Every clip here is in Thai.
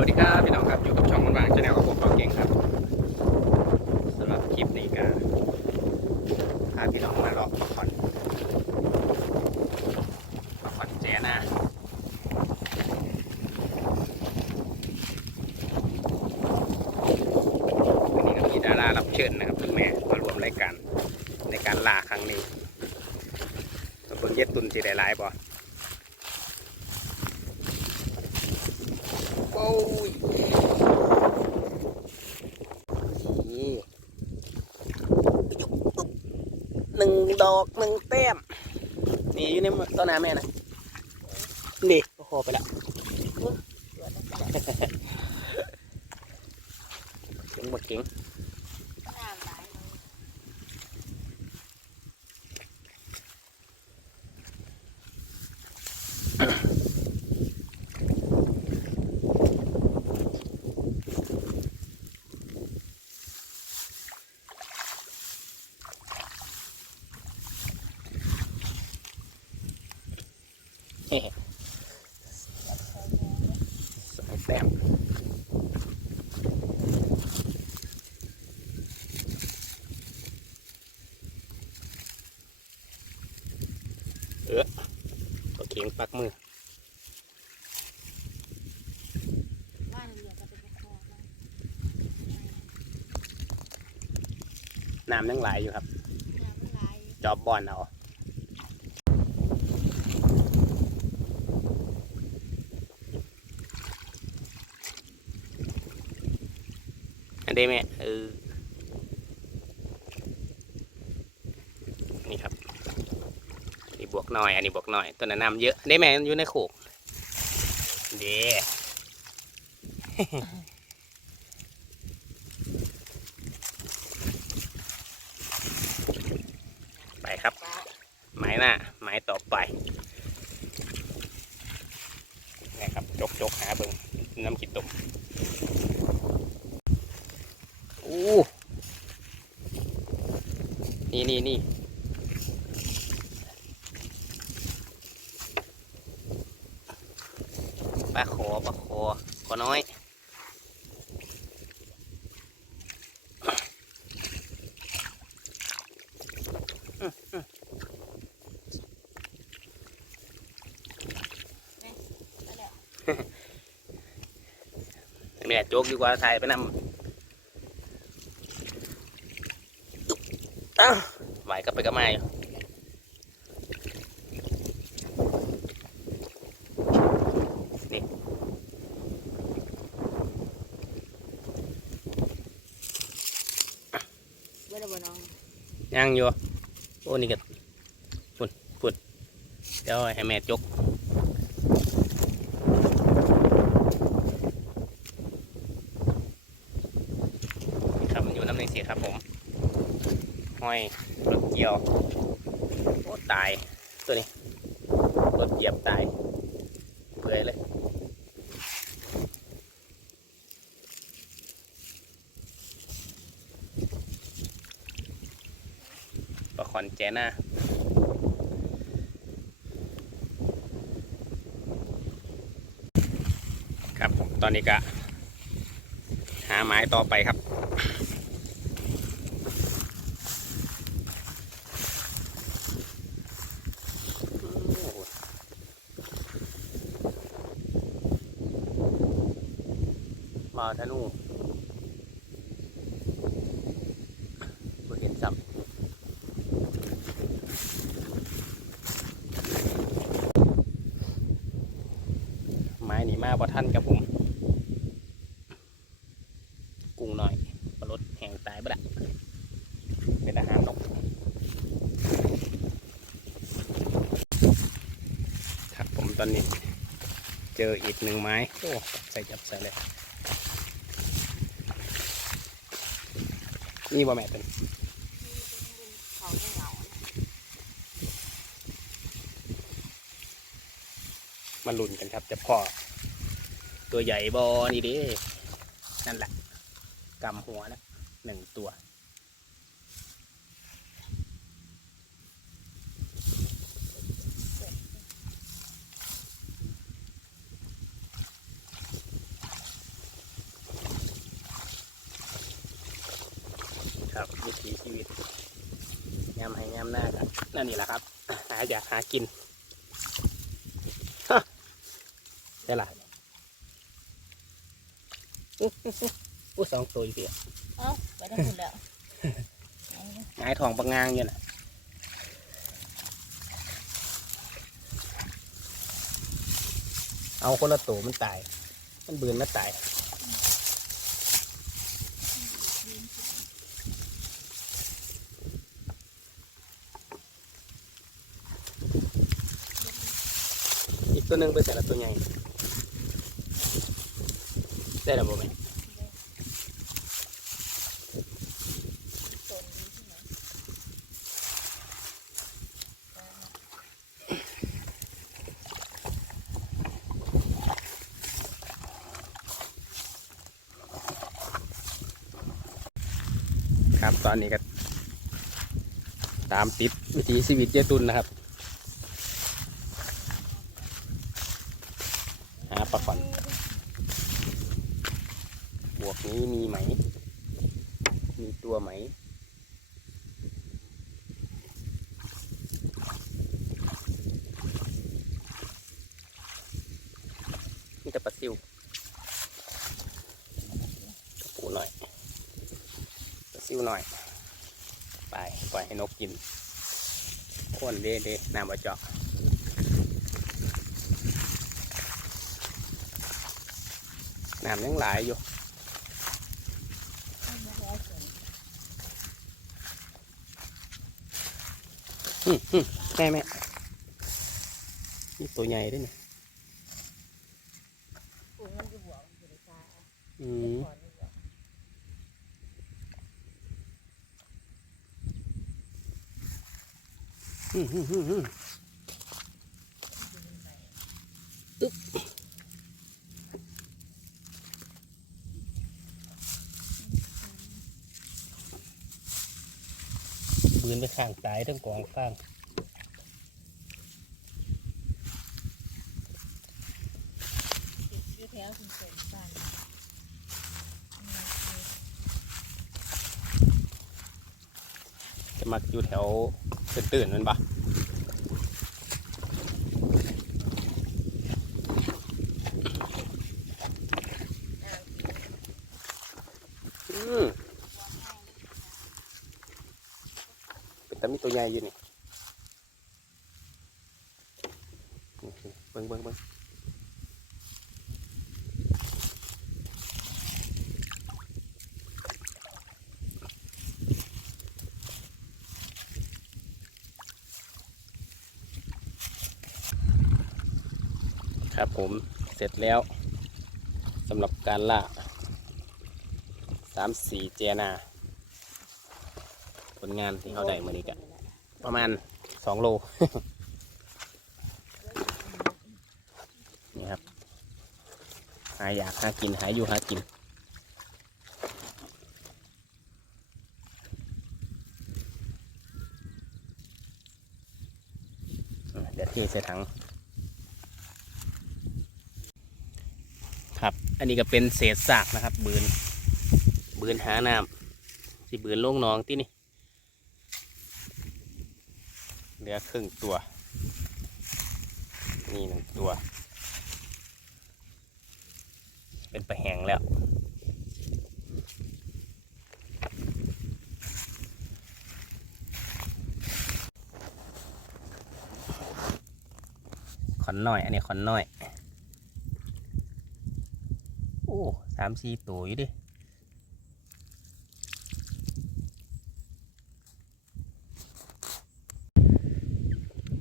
วัสดีครับพี่น้องครับอยู่กับช่องมันวางชาแนลของผมปอเก่งครับสำหรับคลิปนี้ก็พาพี่น้องมาเลาะปะคอนปะคอนแจน่าวันนี้ก็มีดารารับเชิญนะครับคุณแม่มารวมรายการในการลาครั้งนี้มาเบิ่งเย็ดตุนสีได้หลายบ่ โอ้ยนี่หนึ่งดอกหนึ่งแต้ม นี่อยู่ใน ต้นน้ำแม่นะนี่โอ้โหไปละเก่งบักเก่งสองแต้มเออบักเก่งปักมือ ว่าเหลือก็เป็นคอแล้ว น้ำยังไหลอยู่ครับน้ำมันไหลจอบบอลเอาอันนี้แม่เออนี่ครับนี่บวกหน่อยอันนี้บวกหน่อยตัวนั้นน้ำเยอะอันนี้แม่อยู่ในโขกเด้ ไปครับ หมายหน้าหมายต่อไปนะครับ จกหาเบิ่งน้ำขิดตมอู้นี่นี่นี่ปลาขอปลาขอขอน้อย นั่นแหละ แม่โจก ดีกว่าถ่ายไปนำอ้าวไหวก็ไปก็มาอยู่เมื่อไรบ่น้องยังอยู่โอ้นี่ก็ฝุ่นฝุ่นเดี๋ยวให้แม่จกนี่ครับมันอยู่น้ำในเสียครับผม ห้อยรถเกี่ยวโอ้ตายตัวนี้รถเหยียบตายเปื่อยเลยปลาขอนแจน่าครับผมตอนนี้ก็หาไม้ต่อไปครับ มาธนูบ่เห็นซ้ำไม้นี่มาบ่ทันกับผมกุ้งหน่อยปลารดแห้งตายบ่ละเป็นอาหารนกครับผมตอนนี้เจออีกหนึ่งไม้ โอ้ ใส่จับใส่เลย นี่บ่แม่เป็นม่เหงามาลุ้นกันครับ จะพอตัวใหญ่บอนี่ดินั่นแหละกำหัวแล้วหนึ่งตัว ครับวิถีชีวิตยามให้ยามหน้ากันนั่นนี่แหละครับ หาอยากหากินฮะได้ละอู้หูหูอู้สองตัวอยู่เดียวเอ้าไปได้หมดแล้วเอาเนี่ยหงายทองปังงางอยู่น่ะเอาคนละตัวมันตาย มันบืนมาตาย ตัวหนึ่งเป็นแต่ละตัวใหญ่ ได้หรือเปล่าไหมตนนี้ที่ไหนครับตอนนี้ก็ตามติดวิถีชีวิตเจตุนนะครับ หาปลาขอนบวกนี้มีไหม มีตัวไหม นี่แต่ปลาซิวกระปูหน่อยปลาซิวหน่อย ไปปล่อยให้นกกินคน เด้เด้น้ำมาเจาะน้ำยังหลายอยู่ไม่ได้เอาส่วนอืมอืมแม่แม่นี่ตัวใหญ่ด้วยนี่ปรุงมันจะบวกมันจะได้ตายเอา อืม ก่อนดีกว่า อืมอืมอืมอืมบืนไปข้างตายทั้งกองข้างติดอยู่แถวถึงเสร็จบ้านอืมคือจะมักอยู่แถว ตื่นๆมันปะแต่มีตัวใหญ่อยู่นี่เบิ้งเบิ้งเบิ้ง ผมเสร็จแล้วสำหรับการล่าสามสี่เจนาผลงานที่เขาได้มานี้กะประมาณสองโลนี่ครับหายอยากหากินหายอยู่หากินเดี๋ยวเทใส่ถัง ครับ อันนี้ก็เป็นเศษซากนะครับ บืน บืนหาน้ำสิบืนลงน้องที่นี่เหลือครึ่งตัว นี่หนึ่งตัว เป็นปลาแหงแล้วขอนน้อย อันนี้ขอนน้อย โอ้ สามสี่ตัวอยู่ดิ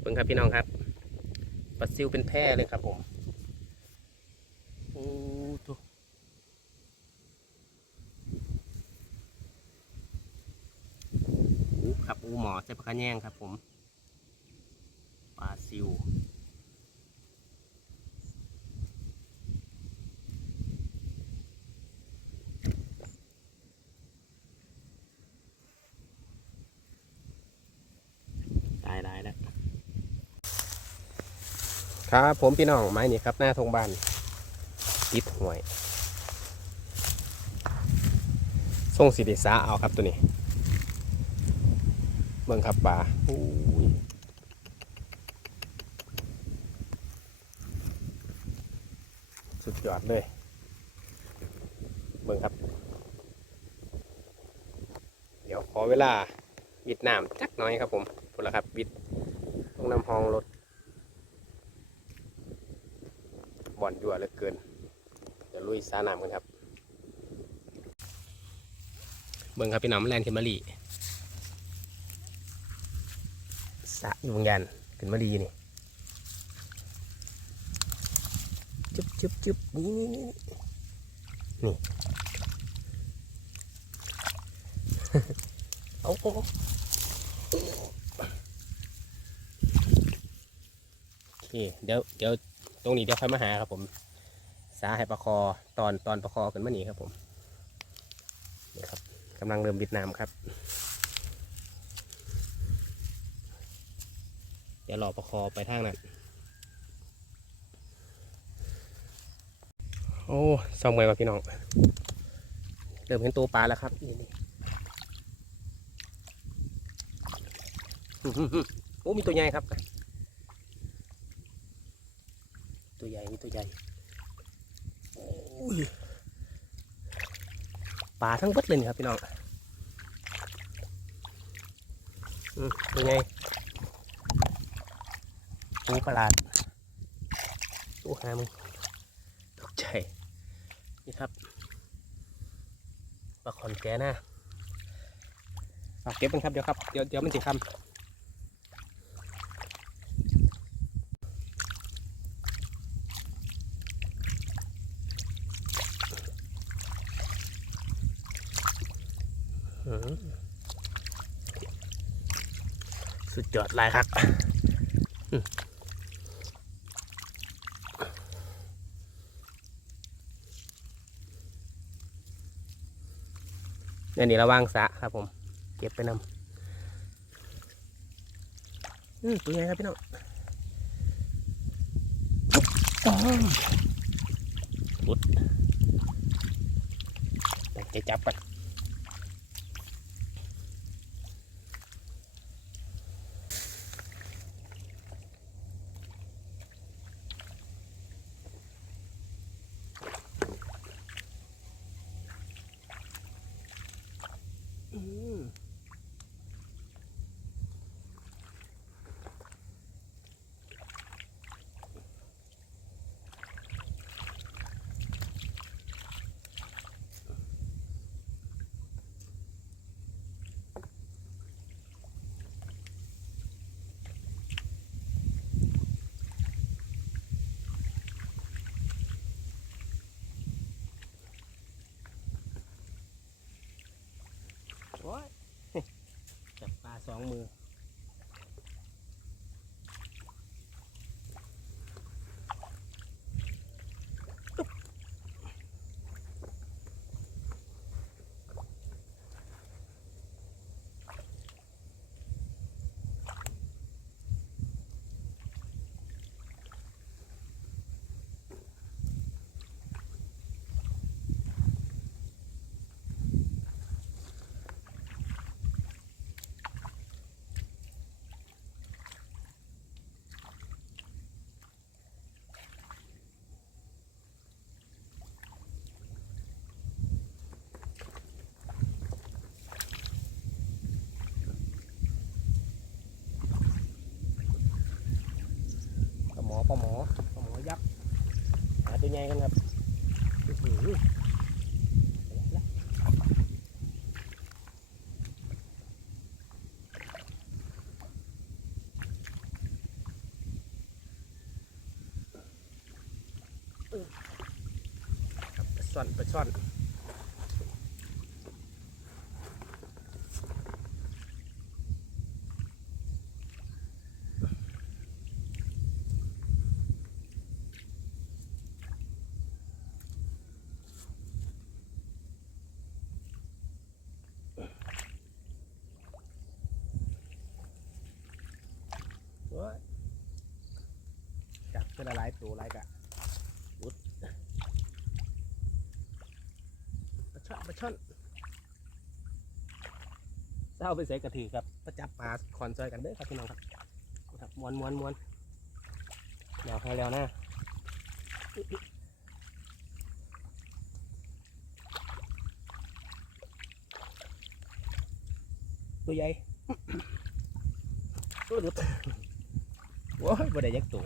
เบิ่งครับพี่น้องครับปลาซิวเป็นแพร่เลยครับผมโอ้ทุอู้ครับอูหมอใส่ปลาขะแยงครับผมปลาซิวตายตายแล้ว ครับผมพี่น้องไม้นี่ครับ หน้าทงบ้านติดห่วยส่งสีดิสาเอาครับตัวนี้เบิ่งครับป่าสุดยอดเลย เบิ่งครับ เดี๋ยวขอเวลาวิดน้ำจักหน้อยครับผมพูดแล้วครับวิดลงน้ำห้องรถบ่ อนยั่วเหลือเกินเดี๋ยวลุยสาน้ำกันครับ เบิ่งครับพี่น้องมันแลนขึ้นมาลีสะอยู่บางยันขึ้นมาลีนี่จุ๊บจุ๊บจุ๊บนี่นี่นี่นี่เอาเอาเอาโอเคเดี๋ยวเดี๋ยว ตรงนี้เดี๋ยวค่อยมาหาครับผมสาให้ประคอตอนตอนประคอขึ้นมานี่ครับผมนี่ครับกำลังเริ่มบิดน้ำครับ เดี๋ยวรอประคอไปทางนั้นโอ้สองเมย์กับพี่น้องเริ่มเห็นตัวปลาแล้วครับนี่นี่โอ้มีตัวใหญ่ครับ ตัวใหญ่มีตัวใหญ่ปลาทั้งบดเลยครับพี่น้องอืมตัวใหญ่ปูประหลาดตัวหามึงตกใจนี่ครับปลาขอนแกนะฝากเก็บมันครับเดี๋ยวครับ เดี๋ยวเดี๋ยวมันจะคำ สุดยอดลายครับอืมเนี่ยนี่ระวังสะครับผม เก็บไปนำอืมตัวใหญ่ครับพี่น้องอ๋ออุดจะจับกัน สองมือ ปลาหมอปลาหมอยักษ์หาตัวใหญ่กันครับอื้อหือไปลาช่อนปลาช่อนปลาช่อนโอ้ยจับเพื่อ ละลายตัวลายกะวุดปลาช่อนปลาชนเศร้าไปใส่กระถือครับประจับปลาคอนซอยกันเด้อครับพี่น้องครับครับมวนมวนมวนเดี๋ยวให้แล้วนะตัวใหญ่ตัวหลุดโว้ยบ่ได้ยักตัว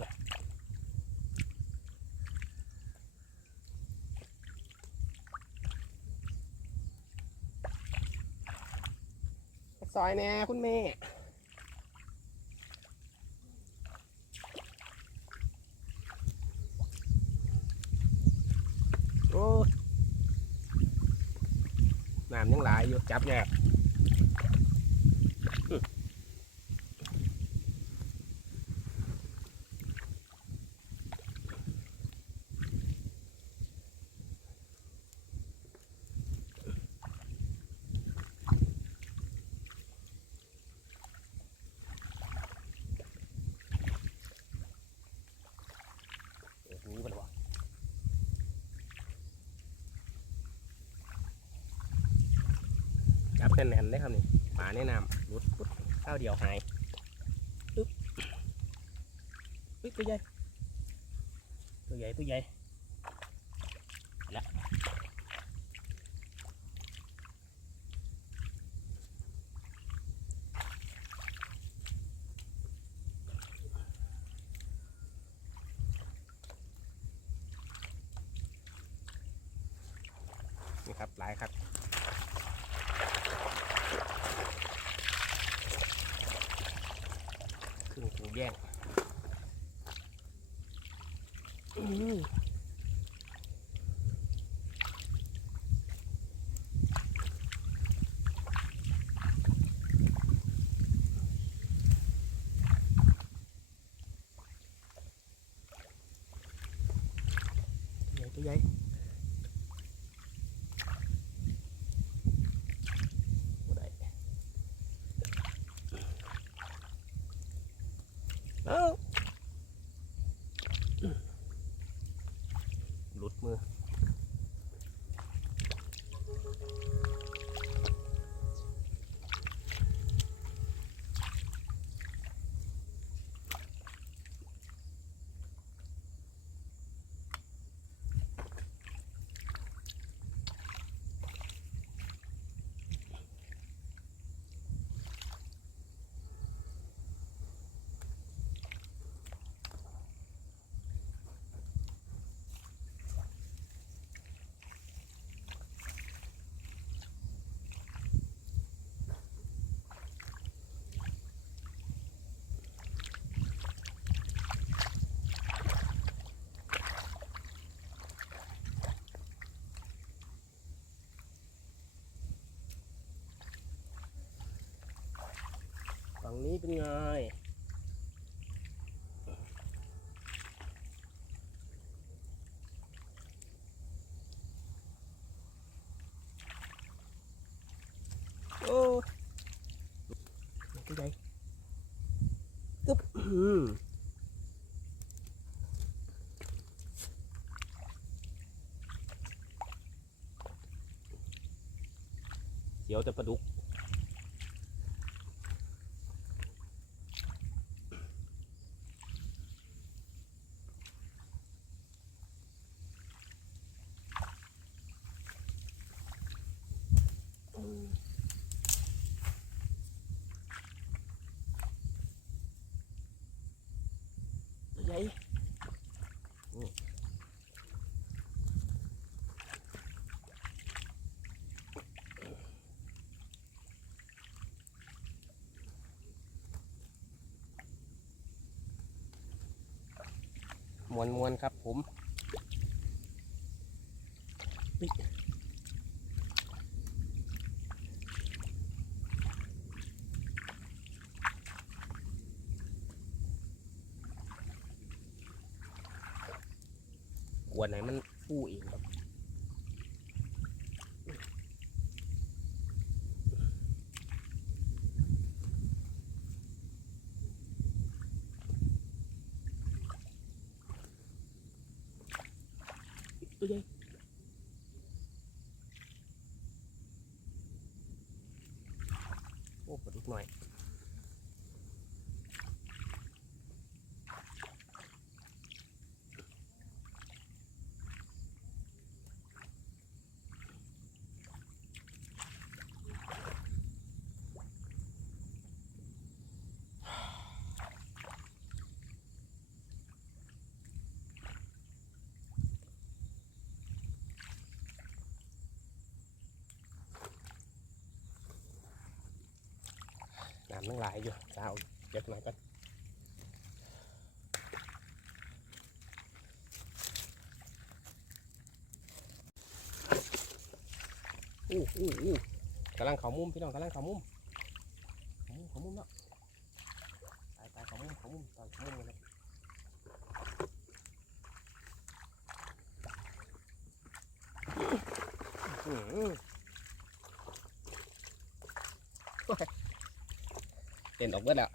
ซอยแน่คุณแม่โอ้น้ำยังหลายอยู่จับแยากอื้อโอ้โหมันวะจับแน่นๆได้ครับนี่ปลาแนะนำรุดปุ๊บข้าวเดียวหายปึ๊บปึ๊บตัวใหญ่ ตัวใหญ่ ตัวใหญ่ไปละนี่ ครับหลายครับครึ่งถุงแย่งอื้อตัวใหญ่ เป็นไงโอ้ตัวใหญ่กึ๊บเสียวแต่ปลาดุก วนมวนครับผมกวนไหนมันฟูเองครับตัวใหญ่โอ้ปลาดุกหน่อย น้ำนั่งหลายอยู่จะเอาเดี๋ยวหน่อยก่อนอู้อู้อู้กำลังเขามุมพี่น้องกำลังเขามุมเขามุมเขามุมเนาะตายตายเขามุมเขามุมตายเขามุมกันเลยอื้อหือโอ้ย เต้นออกเบิดแล้ว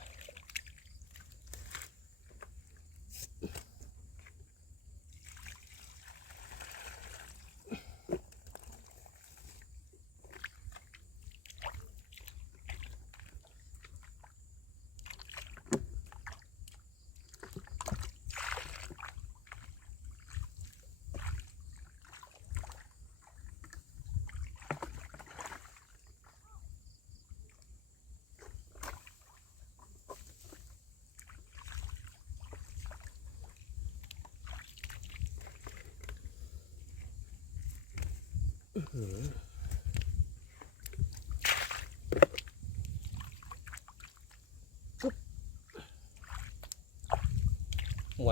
มว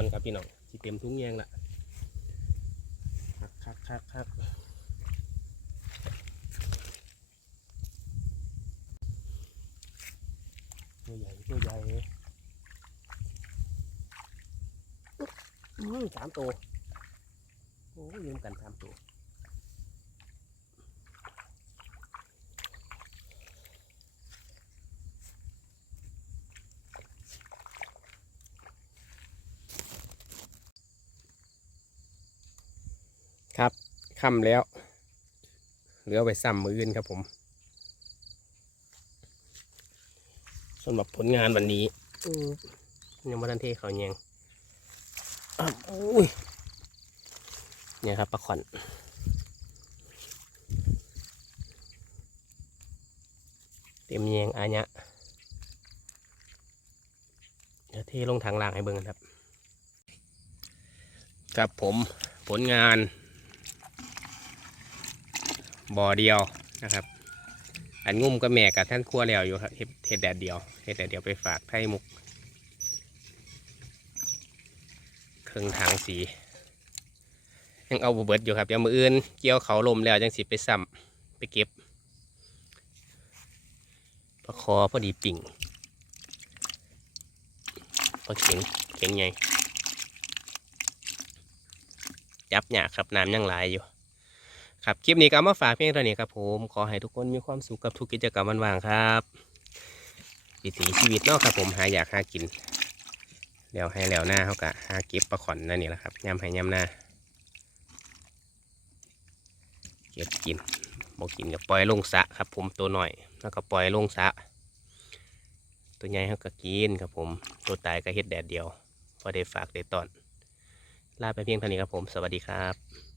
นครับพี่น้องสิเต็มทุงแยงละคักคักคักคักตัวใหญ่ตัวใหญ่อื้อสามตัว โอ้ยยืมกันสามตัว ค่ำแล้ว เหลือไว้ซ้ำมืออื่นครับผมสำหรับผลงานวันนี้อืมยังไม่ทันเทเขาแยงอ้าวอุ้ยเนี่ยครับปลาขอนเต็มแยงอาญะเดี๋ยวเทลงทางล่างให้เบิ่งกันครับ ครับผมผลงาน บ่อเดียวนะครับ อันงุ่มก็แม่กับท่านครัวแล้วอยู่ครับเฮ็ดเห็ดแดดเดียวเห็ดแดดเดียวไปฝากไทยมุกเครื่องทางสี ยังเอาบเบิดอยู่ครับยังมืออื่นเกี่ยวเขาลมแล้วยังสิไปซ้ำไปเก็บปลาคอพอดีปิ่งปลาเข็งเข็งใหญ่จับหยาครับน้ำยังไหลยอยู่ ครับคลิปนี้ก็มาฝากเพียงเท่านี้ครับผมขอให้ทุกคนมีความสุขกับทุกกิจกรรมวันว่างครับวิถีชีวิตเนอกครับผมหาอยากหากินแล้วให้แล้วหน้าเขากะหาเก็บปลาขอนนั่นนี่แหละครับยำให้ยำหน้าเก็บกินบอกกินก็ปล่อยลงสะครับ ผมตัวหน่อย แล้วก็ปล่อยลงสะตัวใหญ่เขาก็กินครับผมตัวตายก็เฮ็ดแดดเดียวพอได้ฝากได้ตอนลาไปเพียงเท่านี้ครับผมสวัสดีครับ